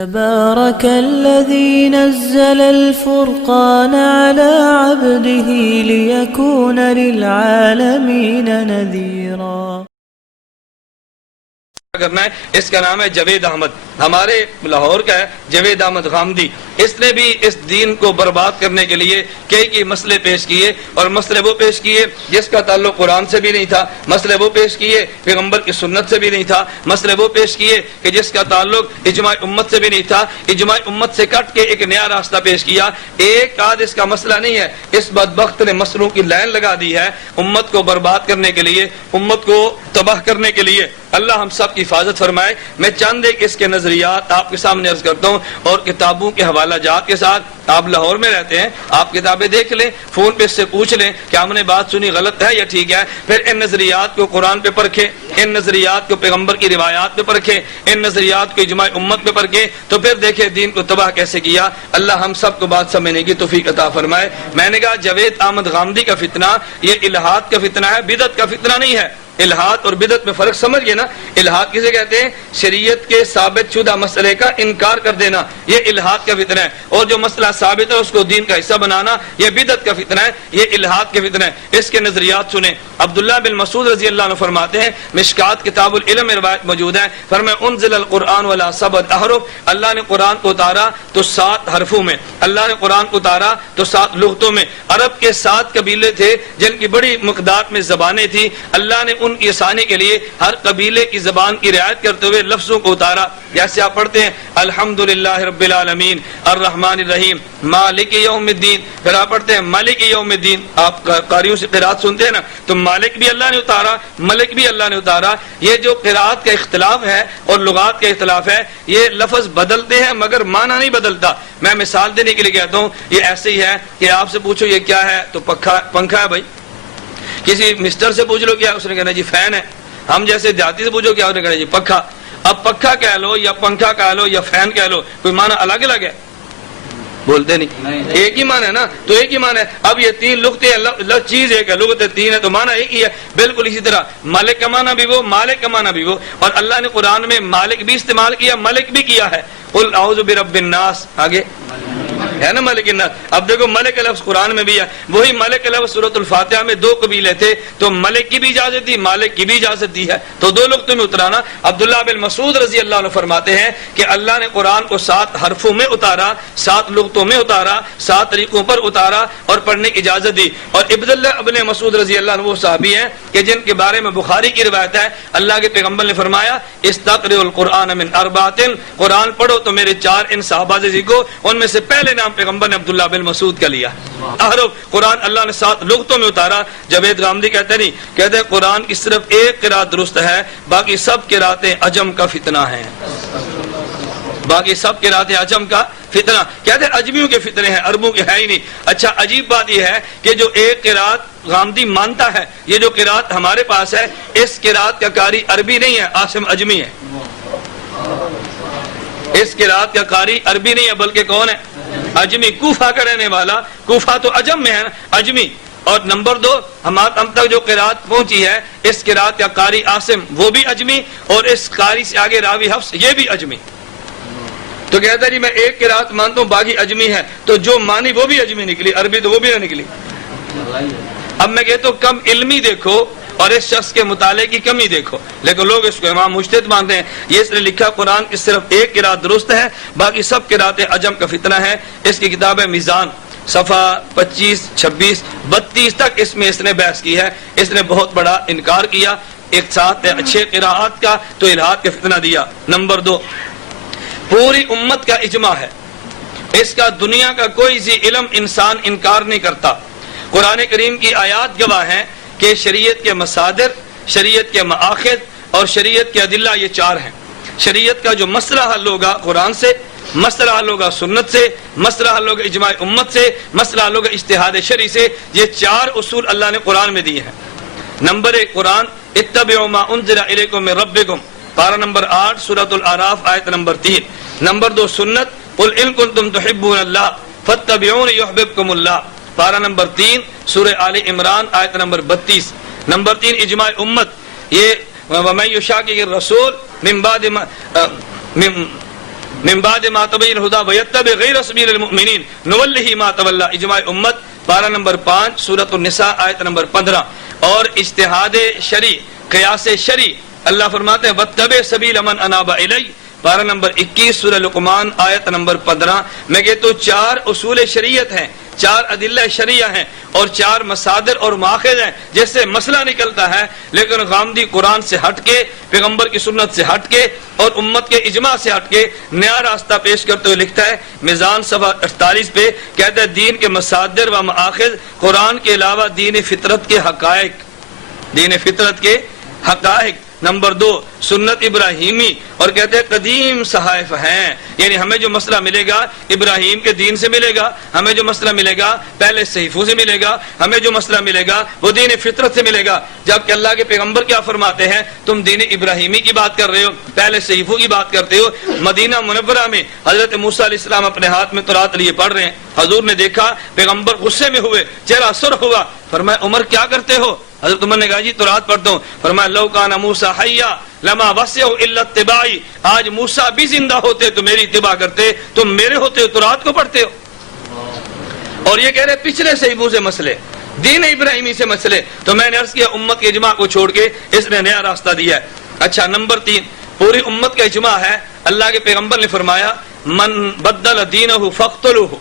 تبارك الذي نزل الفرقان على عبده ليكون للعالمين نذيرا. کرنا ہے. اس کا نام ہے جاوید احمد، ہمارے لاہور کا ہے جاوید احمد غامدی. اس نے بھی اس دین کو برباد کرنے کے لیے کئی مسئلے پیش کیے، اور مسئلے وہ پیش کیے جس کا تعلق قرآن سے بھی نہیں تھا، مسئلے وہ پیش کیے پیغمبر کی سنت سے بھی نہیں تھا، مسئلے وہ پیش کیے کہ جس کا تعلق اجماع امت سے بھی نہیں تھا. اجماع امت سے کٹ کے ایک نیا راستہ پیش کیا. ایک آدھ اس کا مسئلہ نہیں ہے. اس بدبخت نے مسئلوں کی لائن لگا دی ہے امت کو برباد کرنے کے لیے، امت کو تباہ کرنے کے لیے. اللہ ہم سب کی حفاظت فرمائے. میں چند ایک اس کے نظریات آپ کے سامنے عرض کرتا ہوں، اور کتابوں کے حوالہ جات کے ساتھ. آپ لاہور میں رہتے ہیں، آپ کتابیں دیکھ لیں، فون پہ اس سے پوچھ لیں کہ ہم نے بات سنی غلط ہے یا ٹھیک ہے. پھر ان نظریات کو قرآن پہ پرکھیں، ان نظریات کو پیغمبر کی روایات پہ پرکھیں، ان نظریات کو اجماع امت پہ پرکھیں، تو پھر دیکھیں دین کو تباہ کیسے کیا. اللہ ہم سب کو بات سمجھنے کی توفیق عطا فرمائے. میں نے کہا جاوید احمد غامدی کا فتنہ یہ الہاد کا فتنہ ہے، بدعت کا فتنہ نہیں ہے. الہاد اور بدعت میں فرق سمجھئے نا. الہاد کسے کہتے ہیں؟ شریعت کے ثابت شدہ مسئلے کا انکار کر دینا، یہ الہاد کا فتنہ ہے. اور جو مسئلہ ثابت ہے اس کو دین کا حصہ بنانا، یہ بدعت کا فتنہ ہے، یہ الہاد کا فتنہ ہے. اس کے نظریات سنیں. عبداللہ بن مسعود رضی اللہ عنہ فرماتے ہیں، مشکات کتاب العلم میں روایت موجود ہے، فرمایا انزل القرآن ولا سبت احرف، اللہ نے قرآن کو اتارا تو 7 حرفوں میں، اللہ نے قرآن کو اتارا تو 7 لغتوں میں. عرب کے 7 قبیلے تھے جن کی بڑی مقدار میں زبانیں تھیں. اللہ نے ان کی آسانی کے لیے ہر قبیلے کی زبان کی رعایت کرتے ہوئے لفظوں کو اتارا. جیسے آپ پڑھتے ہیں الحمدللہ رب العالمین الرحمن الرحیم مالک یوم الدین، پھر آپ پڑھتے ہیں مالک یوم الدین. آپ قاریوں سے قرات سنتے ہیں نا، تو مالک بھی اللہ نے اتارا، ملک بھی اللہ نے اتارا. یہ جو قرات کا اختلاف ہے اور لغات کا اختلاف ہے، یہ لفظ بدلتے ہیں مگر معنی نہیں بدلتا. میں مثال دینے کے لیے کہتا ہوں، یہ ایسے ہی ہے کہ آپ سے پوچھو یہ کیا ہے تو پنکھا ہے بھائی. کسی مسٹر سے پوچھ لو کیا، اس نے کہنا جی فین ہے. ہم جیسے دیہاتی سے پوچھو کیا، اس نے کہنا جی پنکھا. اب پنکھا کہہ لو یا پنکھا کہہ لو یا فین کہہ لو، کوئی معنی الگ الگ ہے؟ بولتے نہیں، ایک ہی معنی ہے نا. تو ایک ہی معنی ہے. اب یہ 3 لغتیں، چیز ایک ہے، لغتیں 3 ہے تو معنی ایک ہی ہے. بالکل اسی طرح مالک کا معنی بھی وہ، مالک کا معنی بھی وہ. اور اللہ نے قرآن میں مالک بھی استعمال کیا، ملک بھی کیا ہے. قل اعوذ برب الناس، آگے ہے نا ملک الناس. اب دیکھو ملک کا لفظ قرآن میں بھی ہے. وہی ملک کا لفظ سورۃ الفاتحہ میں 2 قبیلے تھے، تو ملک کی بھی اجازت دی، مالک کی بھی اجازت دی ہے. تو 2 لغتوں میں اترانا. عبداللہ بن مسعود رضی اللہ عنہ فرماتے ہیں کہ اللہ نے قرآن کو 7 حرفوں میں اتارا، 7 لغتوں میں اتارا، 7 طریقوں پر اتارا اور پڑھنے کی اجازت دی. اور عبداللہ ابن مسعود رضی اللہ عنہ وہ صحابی ہیں کہ جن کے بارے میں بخاری کی روایت ہے، اللہ کے پیغمبر نے فرمایا استقرئوا القرآن من 4، قرآن پڑھو تو میرے 4 ان صحابہ سے سیکھو. ان میں سے پہلے نام پیغمبر نے عبداللہ بن مسعود کا لیا. احرف قرآن اللہ نے 7 لغتوں میں اتارا. جاوید غامدی کہتے نہیں، کہتے ہیں قرآن کی صرف ایک قرات درست ہے، باقی سب قراتیں عجم کا فتنہ ہیں. باقی سب قراتیں عجم کا فتنہ. کہتے ہیں عجمیوں کے فتنے ہیں، عربوں کے ہے ہی نہیں. اچھا عجیب بات یہ ہے کہ جو ایک قرات غامدی مانتا ہے، یہ جو قرات ہمارے پاس ہے، اس قرات کا قاری عربی نہیں ہے، عاصم اجمی ہے. اس قرات کا قاری عربی نہیں ہے بلکہ کون ہے؟ اجمی. کوفہ کا رہنے والا، کوفہ تو عجم میں ہے نا، اجمی. اور نمبر 2 ہم تک جو قرات پہنچی ہے، اس قرات کا قاری عاصم وہ بھی اجمی، اور اس قاری سے آگے راوی حفص یہ بھی اجمی. تو کہتا ہے جی میں ایک قرات مانتا ہوں باقی اجمی ہے، تو جو مانی وہ بھی اجمی نکلی، عربی تو وہ بھی نہ نکلی. اب میں کہتا ہوں کم علمی دیکھو اور اس شخص کے مطالعے کی کمی دیکھو، لیکن لوگ اس کو امام مجتہد مانتے ہیں. یہ اس نے لکھا قرآن کی صرف ایک قرات درست ہے، باقی سب قراتیں عجم کا فتنہ ہے. اس کی کتاب ہے میزان، صفحہ 25، 26، 32 تک اس میں اس نے بحث کی ہے. اس نے بہت بڑا انکار کیا. ایک ساتھ اچھے قراءات کا تو الہاد کا فتنہ دیا. نمبر 2 پوری امت کا اجماع ہے، اس کا دنیا کا کوئی ذی علم انسان انکار نہیں کرتا. قرآن کریم کی آیات گواہ ہیں کہ شریعت کے مصادر، شریعت کے مآخذ اور شریعت کے ادلہ یہ 4 ہیں. شریعت کا جو مسئلہ حل ہوگا قرآن سے، مسئلہ حل ہوگا سنت سے، مسئلہ حل ہوگا اجماع امت سے، مسئلہ حل ہوگا اجتہاد شرعی سے. یہ 4 اصول اللہ نے قرآن میں دیے ہیں. نمبر 1 قرآن اتبعوا ما انزل الیکم من ربکم، پارہ نمبر 8 سورۃ الاعراف آیت نمبر 3. نمبر 2 سنت قل ان کنتم تحبون اللہ فاتبعونی یحببکم اللہ، پارہ نمبر 3 سورہ آل عمران آیت نمبر 32. نمبر 3 اجماع امت، یہ وَمَن يُشَاقِقِ الرَّسُولَ مِن بَعْدِ مَا من بعد ما تبین الہدی ویتبع غیر سبیل المؤمنین نولہ ما تولی، اجماع امت، پارہ نمبر 5 سورۃ النساء آیت نمبر 15۔ اور اجتہاد شرعی، قیاس شرعی، اللہ فرماتے ہیں واتبع سبیل من اناب الی، پارہ نمبر 21 سورہ لقمان آیت نمبر 15۔ میں کہتا ہوں 4 اصول شریعت ہیں، 4 ادلہ شریعہ ہیں اور 4 مصادر اور ماخذ ہیں جس سے مسئلہ نکلتا ہے، لیکن غامدی قرآن سے ہٹ کے، پیغمبر کی سنت سے ہٹ کے اور امت کے اجماع سے ہٹ کے نیا راستہ پیش کرتے ہوئے لکھتا ہے میزان صفحہ 48 پہ، کہتا ہے دین کے مصادر و مآخذ قرآن کے علاوہ دین فطرت کے حقائق، دین فطرت کے حقائق۔ نمبر 2 سنت ابراہیمی، اور کہتے ہیں قدیم صحائف ہیں، یعنی ہمیں جو مسئلہ ملے گا ابراہیم کے دین سے ملے گا، ہمیں جو مسئلہ ملے گا پہلے صحیفوں سے ملے گا، ہمیں جو مسئلہ ملے گا وہ دین فطرت سے ملے گا۔ جبکہ اللہ کے پیغمبر کیا فرماتے ہیں، تم دین ابراہیمی کی بات کر رہے ہو، پہلے صحیفوں کی بات کرتے ہو۔ مدینہ منورہ میں حضرت موسیٰ علیہ السلام اپنے ہاتھ میں تورات لیے پڑھ رہے ہیں، حضور نے دیکھا، پیغمبر غصے میں ہوئے، چہرہ سرخ ہوا، فرمایا عمر کیا کرتے ہو؟ حضرت عمر نے کہا جی تورات پڑھتا ہوں۔ فرمایا لو کان موسیٰ حیا لما وسعہ الا اتباعی، آج موسیٰ بھی زندہ ہوتے تو میری اتباع کرتے، تم میرے ہوتے ہو تورات کو پڑھتے ہو۔ اور یہ کہہ رہے پچھلے صحیفوں سے مسئلے، دین ابراہیمی سے مسئلے، تو میں نے عرض کیا امت کے اجماع کو چھوڑ کے اس نے نیا راستہ دیا ہے۔ اچھا نمبر 3 پوری امت کا اجماع ہے، اللہ کے پیغمبر نے فرمایا من بدل دینہ فاقتلوہ،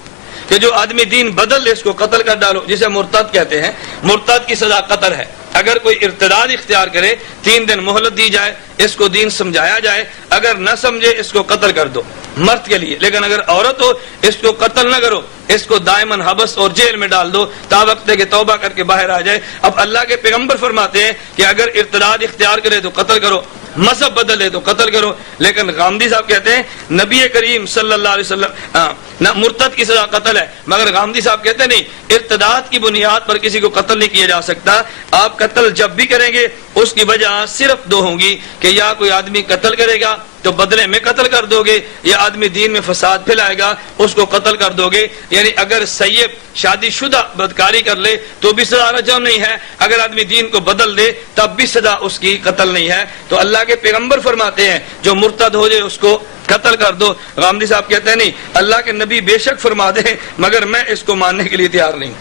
کہ جو آدمی دین بدل لے اس کو قتل کر ڈالو، جسے مرتد کہتے ہیں، مرتد کی سزا قتل ہے۔ اگر کوئی ارتداد اختیار کرے 3 دن مہلت دی جائے، اس کو دین سمجھایا جائے، اگر نہ سمجھے اس کو قتل کر دو، مرد کے لیے۔ لیکن اگر عورت ہو اس کو قتل نہ کرو، اس کو دائماً حبس اور جیل میں ڈال دو تا وقت کہ توبہ کر کے باہر آ جائے۔ اب اللہ کے پیغمبر فرماتے ہیں کہ اگر ارتداد اختیار کرے تو قتل کرو، مذہب بدل ہے تو قتل کرو۔ لیکن غامدی صاحب کہتے ہیں نبی کریم صلی اللہ علیہ وسلم مرتد کی سزا قتل ہے، مگر غامدی صاحب کہتے ہیں نہیں، ارتداد کی بنیاد پر کسی کو قتل نہیں کیا جا سکتا۔ آپ قتل جب بھی کریں گے اس کی وجہ صرف 2 ہوں گی، کہ یا کوئی آدمی قتل کرے گا تو بدلے میں قتل کر دو گے، یا آدمی دین میں فساد پھیلائے گا اس کو قتل کر دو گے۔ یعنی اگر سیب شادی شدہ بدکاری کر لے تو بھی سزا رجم نہیں ہے، اگر آدمی دین کو بدل دے تب بھی سزا اس کی قتل نہیں ہے۔ تو اللہ کے پیغمبر فرماتے ہیں جو مرتد ہو جائے اس کو قتل کر دو۔ غامدی صاحب کہتے ہیں نہیں، اللہ کے نبی بے شک فرما دیں مگر میں اس کو ماننے کے لیے تیار نہیں۔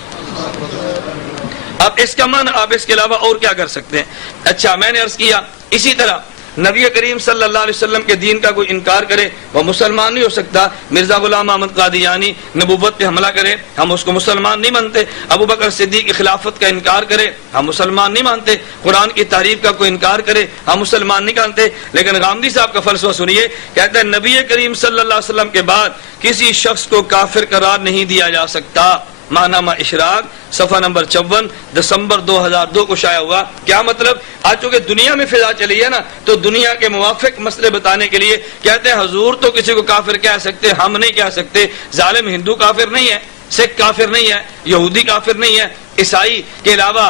اب اس کا معنی آپ اس کے علاوہ اور کیا کر سکتے ہیں؟ اچھا میں نے عرض کیا اسی طرح نبی کریم صلی اللہ علیہ وسلم کے دین کا کوئی انکار کرے وہ مسلمان نہیں ہو سکتا۔ مرزا غلام احمد قادیانی نبوت پہ حملہ کرے ہم اس کو مسلمان نہیں مانتے، ابو بکر صدیق کی خلافت کا انکار کرے ہم مسلمان نہیں مانتے، قرآن کی تعریف کا کوئی انکار کرے ہم مسلمان نہیں مانتے۔ لیکن غامدی صاحب کا فلسفہ سنیے، کہتے ہیں نبی کریم صلی اللہ علیہ وسلم کے بعد کسی شخص کو کافر قرار نہیں دیا جا سکتا۔ ماہنامہ اشراق صفحہ نمبر 54 دسمبر 2002 کو شائع ہوا۔ کیا مطلب؟ آج چونکہ دنیا میں فضا چلی ہے نا تو دنیا کے موافق مسئلے بتانے کے لیے کہتے ہیں حضور تو کسی کو کافر کہہ سکتے، ہم نہیں کہہ سکتے۔ ظالم ہندو کافر نہیں ہے، سکھ کافر نہیں ہے، یہودی کافر نہیں ہے، عیسائی کے علاوہ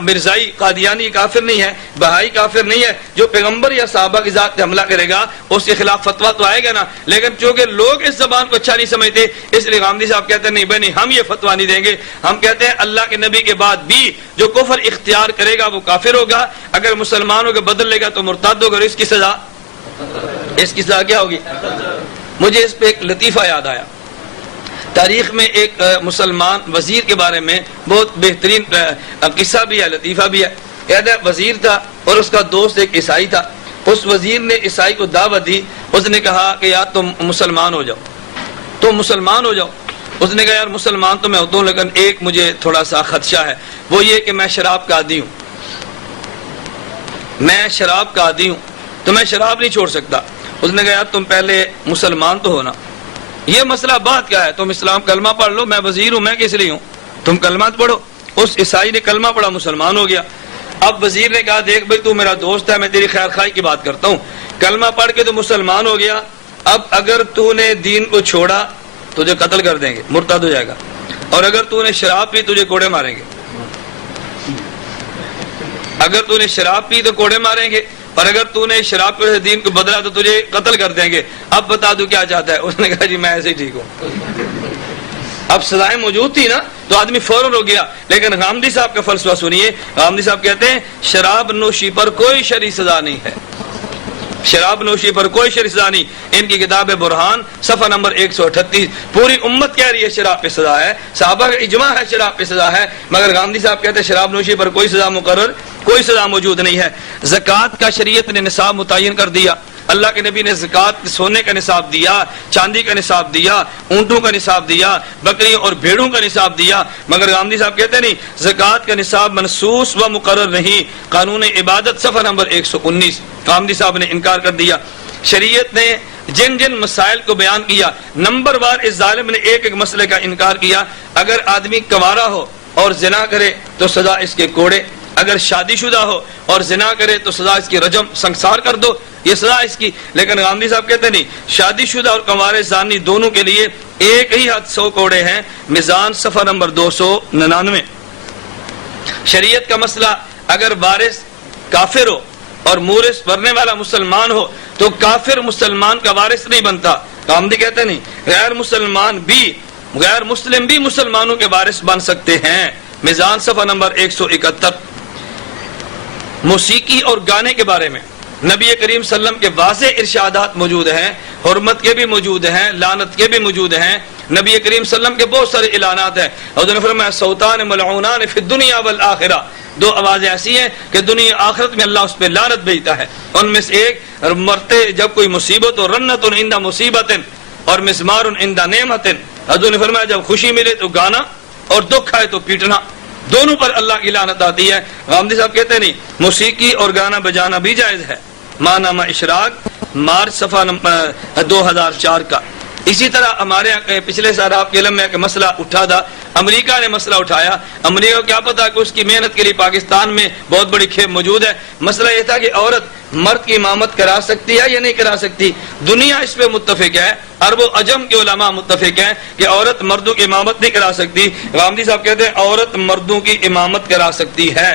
مرزائی قادیانی کافر نہیں ہے، بہائی کافر نہیں ہے۔ جو پیغمبر یا صحابہ کی ذات پہ حملہ کرے گا اس کے خلاف فتویٰ تو آئے گا نا، لیکن چونکہ لوگ اس زبان کو اچھا نہیں سمجھتے اس لیے غامدی صاحب کہتے ہیں نہیں بھائی نہیں، ہم یہ فتویٰ نہیں دیں گے۔ ہم کہتے ہیں اللہ کے نبی کے بعد بھی جو کفر اختیار کرے گا وہ کافر ہوگا، اگر مسلمانوں کے بدل لے گا تو مرتد ہوگا، اس کی سزا کیا ہوگی؟ مجھے اس پہ ایک لطیفہ یاد آیا۔ تاریخ میں ایک مسلمان وزیر کے بارے میں بہت بہترین قصہ بھی ہے، لطیفہ بھی ہے۔ کہتا ہے وزیر تھا اور اس کا دوست ایک عیسائی تھا۔ اس وزیر نے عیسائی کو دعوت دی، اس نے کہا کہ یار تم مسلمان ہو جاؤ، تم مسلمان ہو جاؤ۔ اس نے کہا یار مسلمان تو میں ہوتا ہوں لیکن ایک مجھے تھوڑا سا خدشہ ہے، وہ یہ کہ میں شراب کا عادی ہوں، میں شراب کا عادی ہوں تو میں شراب نہیں چھوڑ سکتا۔ اس نے کہا یار تم پہلے مسلمان تو ہونا، یہ مسئلہ بات کیا ہے، تم اسلام کلمہ پڑھ لو، میں وزیر ہوں، میں کس لیے ہوں، تم کلمہ پڑھو۔ اس عیسائی نے کلمہ پڑھا، مسلمان ہو گیا۔ اب وزیر نے کہا دیکھ بھائی تو میرا دوست ہے، میں تیری خیر خواہی کی بات کرتا ہوں، کلمہ پڑھ کے تو مسلمان ہو گیا، اب اگر تو نے دین کو چھوڑا تجھے قتل کر دیں گے، مرتد ہو جائے گا، اور اگر تو نے شراب پی تجھے کوڑے ماریں گے، اگر تو نے شراب پی تو کوڑے ماریں گے، اور اگر تو نے شراب کے دین کو بدلا تو تجھے قتل کر دیں گے۔ اب بتا دوں کیا چاہتا ہے؟ اس نے کہا جی میں ایسے ہی ٹھیک ہوں۔ اب سزائیں موجود تھی نا تو آدمی فوراً ہو گیا۔ لیکن غامدی صاحب کا فلسفہ سنیے، غامدی صاحب کہتے ہیں شراب نوشی پر کوئی شرعی سزا نہیں ہے، شراب نوشی پر کوئی سزا نہیں. ان کی کتاب برہان صفحہ نمبر 138. پوری امت کہہ رہی ہے شراب پہ سزا ہے, صحابہ کا اجماع ہے شراب پہ سزا ہے, مگر گاندھی صاحب کہتے ہیں شراب نوشی پر کوئی سزا مقرر, کوئی سزا موجود نہیں ہے. زکوٰۃ کا شریعت نے نصاب متعین کر دیا. اللہ کے نبی نے زکوٰۃ سونے کا نصاب دیا, چاندی کا نصاب دیا, اونٹوں کا نصاب دیا, بکریوں اور بھیڑوں کا نصاب دیا, مگر گاندھی صاحب کہتے نہیں زکوٰۃ کا نصاب منصوص و مقرر نہیں. قانون عبادت صفحہ نمبر 119. گاندھی صاحب نے انکار کر دیا. شریعت نے جن جن مسائل کو بیان کیا, نمبر وار اس ظالم نے ایک ایک مسئلے کا انکار کیا. اگر آدمی کنوارا ہو اور زنا کرے تو سزا اس کے کوڑے, اگر شادی شدہ ہو اور زنا کرے تو سزا اس کی رجم, سنسار کر دو, یہ سزا اس کی. لیکن گاندھی صاحب کہتے نہیں, شادی شدہ اور کنوارے زانی دونوں کے لیے ایک ہی حد 100 کوڑے ہیں. میزان صفحہ نمبر 299. شریعت کا مسئلہ, اگر وارث کافر ہو اور مورث بھرنے والا مسلمان ہو تو کافر مسلمان کا وارث نہیں بنتا. گاندھی کہتے نہیں غیر مسلم بھی مسلمانوں کے وارث بن سکتے ہیں. میزان صفحہ نمبر 171. موسیقی اور گانے کے بارے میں نبی کریم صلی اللہ علیہ وسلم کے واضح ارشادات موجود ہیں, حرمت کے بھی موجود ہیں, لعنت کے بھی موجود ہیں. نبی کریم صلی اللہ علیہ وسلم کے بہت سارے اعلانات ہیں. حضور نے فرمایا صوتان ملعونان فی الدنیا والآخرہ, 2 آوازیں ایسی ہیں کہ دنیا آخرت میں اللہ اس پہ لعنت بھیجتا ہے. ان میں سے ایک مرتے جب کوئی مصیبت ہو, رنت عند مصیبت اور مسمار عند نعمت. حضور نے فرمایا جب خوشی ملے تو گانا اور دکھ آئے تو پیٹنا, دونوں پر اللہ کی لعنت آتی ہے. غامدی صاحب کہتے نہیں موسیقی اور گانا بجانا بھی جائز ہے. ماہنامہ اشراق مارچ صفحہ 2004 کا. اسی طرح ہمارے پچھلے سال آپ کے علم میں ایک مسئلہ اٹھا تھا, امریکہ نے مسئلہ اٹھایا. امریکہ کو کیا پتا کہ اس کی محنت کے لیے پاکستان میں بہت بڑی کھیپ موجود ہے. مسئلہ یہ تھا کہ عورت مرد کی امامت کرا سکتی ہے یا نہیں کرا سکتی. دنیا اس پہ متفق ہے, عرب و عجم کے علماء متفق ہیں کہ عورت مردوں کی امامت نہیں کرا سکتی. غامدی صاحب کہتے ہیں عورت مردوں کی امامت کرا سکتی ہے.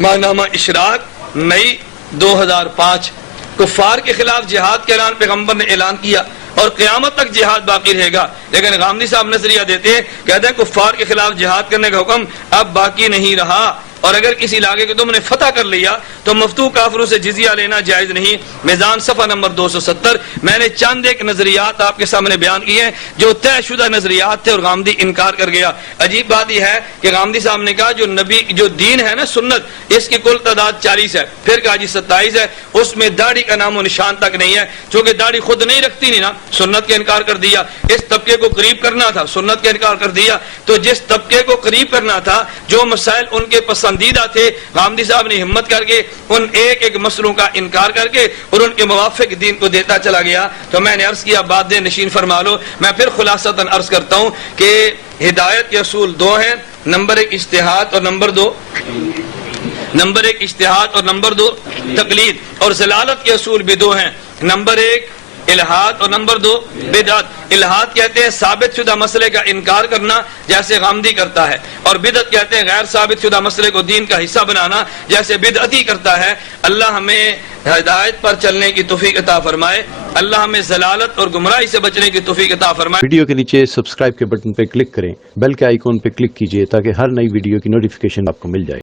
ماہنامہ اشراق مئی 2005. کفار کے خلاف جہاد کے اعلان پیغمبر نے اعلان کیا اور قیامت تک جہاد باقی رہے گا. لیکن غامدی صاحب نظریہ دیتے ہیں, کہتے ہیں کفار کے خلاف جہاد کرنے کا حکم اب باقی نہیں رہا, اور اگر کسی علاقے کو تم نے فتح کر لیا تو مفتوح کافروں سے جزیہ لینا جائز نہیں. میزان صفحہ نمبر 270. میں نے چند ایک نظریات آپ کے سامنے بیان کیے ہیں جو طے شدہ نظریات تھے اور غامدی انکار کر گیا. عجیب بات یہ ہے کہ غامدی صاحب نے کہا جو نبی جو دین ہے نا سنت, اس کی کل تعداد 40 ہے. پھر کہا جی 27 ہے, اس میں داڑھی کا نام و نشان تک نہیں ہے. چونکہ داڑھی خود نہیں رکھتی نہیں نا, سنت کا انکار کر دیا. اس طبقے کو قریب کرنا تھا, سنت کا انکار کر دیا. تو جس طبقے کو قریب کرنا تھا, جو مسائل ان کے پسندیدہ تھے, غامدی صاحب نے ہمت کر کے ان ایک ایک مسئلوں کا انکار کر کے اور ان کے موافق دین کو دیتا چلا گیا. تو میں نے عرض کیا بات دے نشین فرما لو. میں پھر خلاصتاً عرض کرتا ہوں کہ ہدایت کے اصول 2 ہیں. نمبر 1 اجتہاد اور نمبر 2 اجتہاد اور نمبر 2 تقلید. اور ضلالت کے اصول بھی 2 ہیں. نمبر 1 الہاد اور نمبر 2 بدعت. الہاد کہتے ہیں ثابت شدہ مسئلے کا انکار کرنا جیسے غامدی کرتا ہے, اور بدعت کہتے ہیں غیر ثابت شدہ مسئلے کو دین کا حصہ بنانا جیسے بدعتی کرتا ہے. اللہ ہمیں ہدایت پر چلنے کی توفیق عطا فرمائے. اللہ ہمیں ضلالت اور گمراہی سے بچنے کی توفیق عطا فرمائے. ویڈیو کے نیچے سبسکرائب کے بٹن پہ کلک کریں, بیل کے آئیکن پہ کلک کیجئے تاکہ ہر نئی ویڈیو کی نوٹیفیکیشن آپ کو مل جائے.